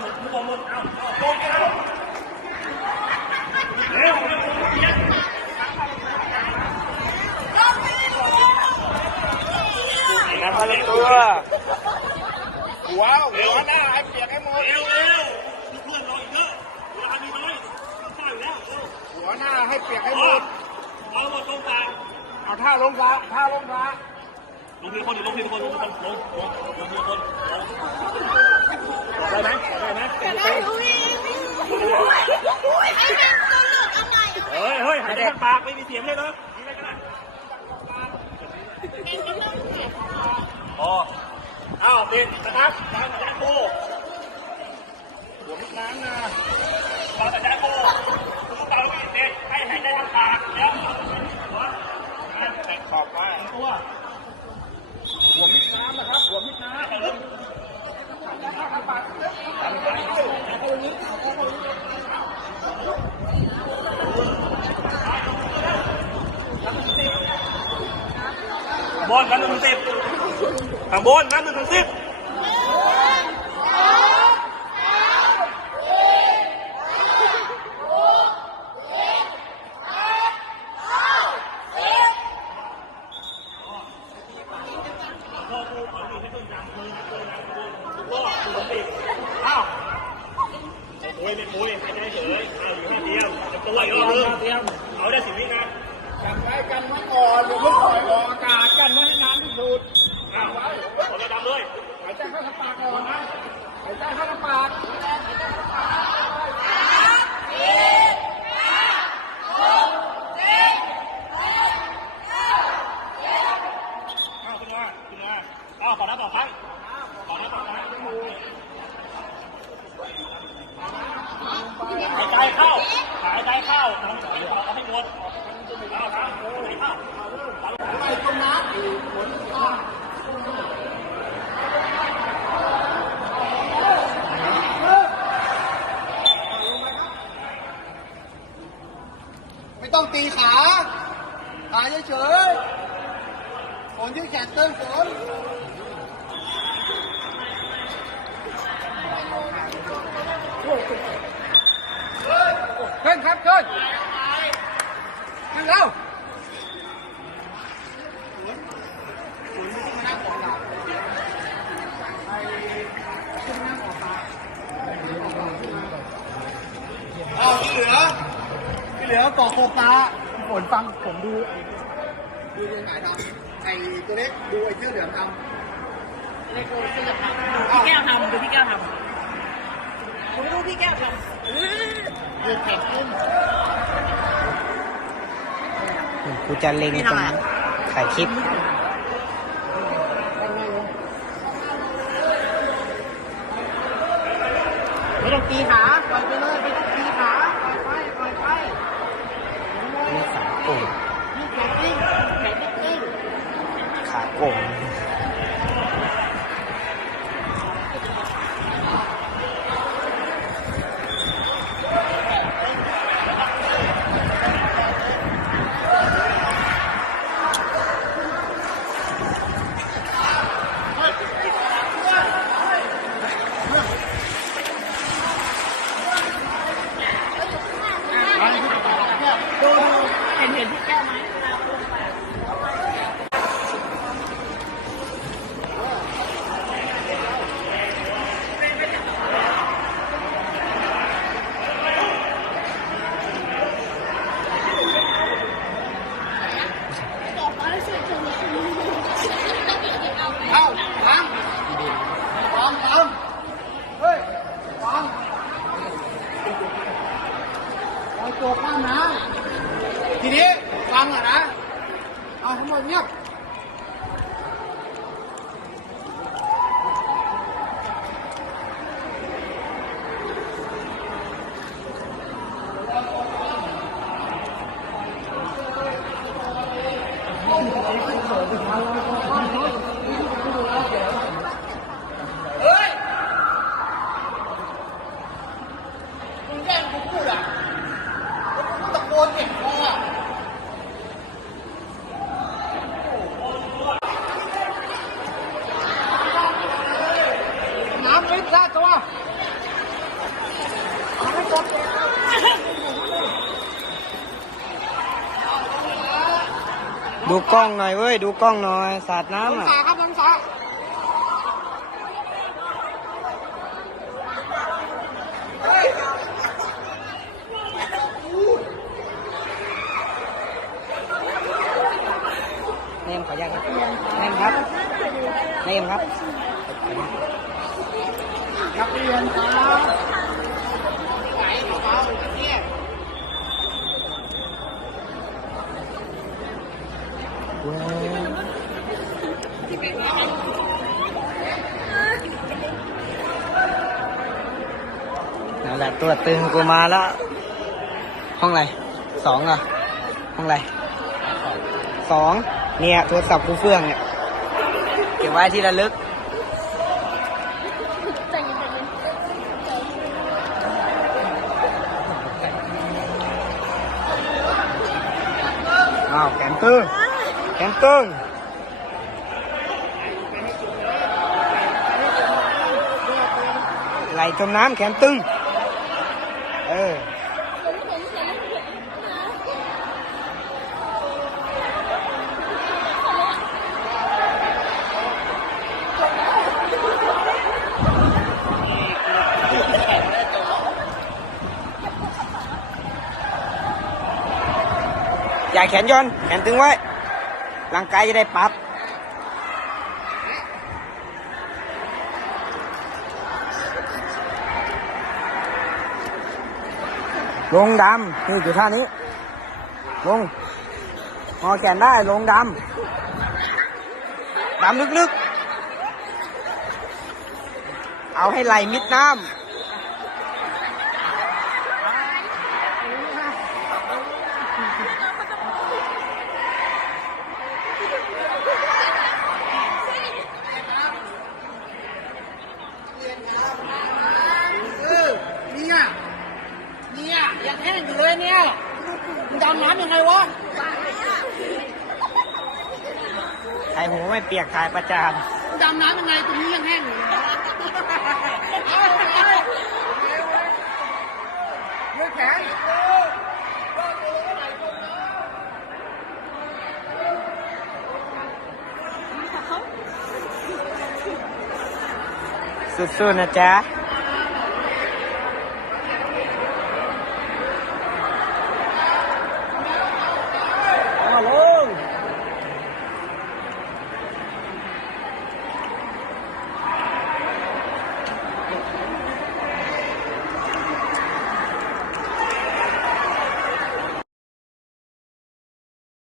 หมดทุกคนหมดเอาเอาโดนเอาเร็วเร็วเร็วนี่นะพาเล็กตัวว้าวหัวหน้าให้เปียกให้หมดเร็วเร็วเพื่อนรออีกเยอะเวลามีน้อยข้าวอยู่แล้วเร็วหัวหน้าให้เปียกให้เอาหมดเอาหมดตรงกลางเอาท่าลงพระท่าลงพระลงทีคนลงทีคนลงทีคนลงลงลงทีคนได้ไหมได้ไหม ได้อุ้ยอุ้ยให้เป็นตัวเลือกอะไร เฮ้ยเฮ้ปากไม่มีเสียงเลยเนาะอ๋ออ้าวติดนะครับตามสัญญาณโคหัวมิดน้ำนะตามสัญญาโคทุกตาบินเด็กให้หายใจทางปากแล้วหัวนั่นแตะขอบมาตัวหัวมิดน้ำนะครับ หัวมิดน้ำบนนั บหนึ่งถึงสิบข้างบนนับหนึ่งถึงสิบอ้าวโอ้ยไม่ปุ้ยไม่ได้เฉยเอาอยู่ห้าเดียวจะตัวอีกรอบนึงเอาได้สิบวินะ กันไว้กันไว้ก่อนอย่าเพิ่งปล่อยออกอากาศกันไว้ให้น้ำที่สุดอ้าวเอาระดับเลยหายใจเข้าทางปากก่อนนะหายใจเข้าทางปาก อ้าวขึ้นมาขึ้นมาอ้าวขอนับต่อครั้งขอนับต่อครั้งหายใจเข้า หายใจเข้าทำหายใจเอาให้หมดเอาทำหายใจเข้า ไปตรงน้ำอีกฝนตกไม่ต้อง ตีขาขาเฉยๆฝนที่แขนเติ้งฝนขึ้นครับขึ้นขึ้นเร็วอ้าวที่เหลือที่เหลือเกาะโคปลา ฝนฟังผมดูดูเรื่องไหนทำไอ้ตัวเล็กดูไอ้เสื้อเหลืองทำพี่แก้วทำดูพี่แก้วทำผมดูพี่แก้วทำเดือดแข็งขึ้นกูจะเล็งตรงถ่ายคลิปไม่ต้องตีขาปล่อยไปเลยไม่ต้องตีขาปล่อยไปปล่อยไป นี่ขาโก่ง นี่แข็งขึ้นแข็งขึ้น ขาโก่ง ดูเห็นเห็นพี่แก้วไหม เข้าฟังฟังฟังเฮ้ยฟังปล่อยตัวข้ามน้ำที นี้ฟังอะนะ เอาทั้งหมดเงียบเฮ้ยมึงแย่งกูพูดอะแล้วกูก็ตะโกนเก็บคออะ น้ำลึกซะตัวดูกล้องหน่อยเว้ย ดูกล้องหน่อย สาดน้ำอะ ขาครับน้องสา เนมขออนุญาตครับเนมครับเนมครับ นักเรียนครับไหนของเราเนี่ย นั่น แหละตัวตึงกูมาแล้ว ห้องอะไรสองเหรอห้องอะไรสองเนี่ยโทรศัพท์กูเฟื่องเนี่ยเก็บไว้ที่ระลึกอ้าวแขนตึงแขนตึงไหลจมน้ำแขนตึง เอออย่าแขนย่อนแขนตึงไว้ร่างกายจะได้ปรับ ลงดำนี่อยู่ท่านี้ ลงงอแขนได้ลงดำดำลึกๆ เอาให้ไหลมิดน้ำ เออเนี่ยเนี่ยยังแห้งอยู่เลยเนี่ยมึงดำน้ำยังไงวะใครหัวไม่เปียกถ่ายประจานมึงดำน้ำยังไงตรงนี้ยังแห้งอยู่เลยเอาไปเลือดแข็งสู้ๆนะจ๊ะ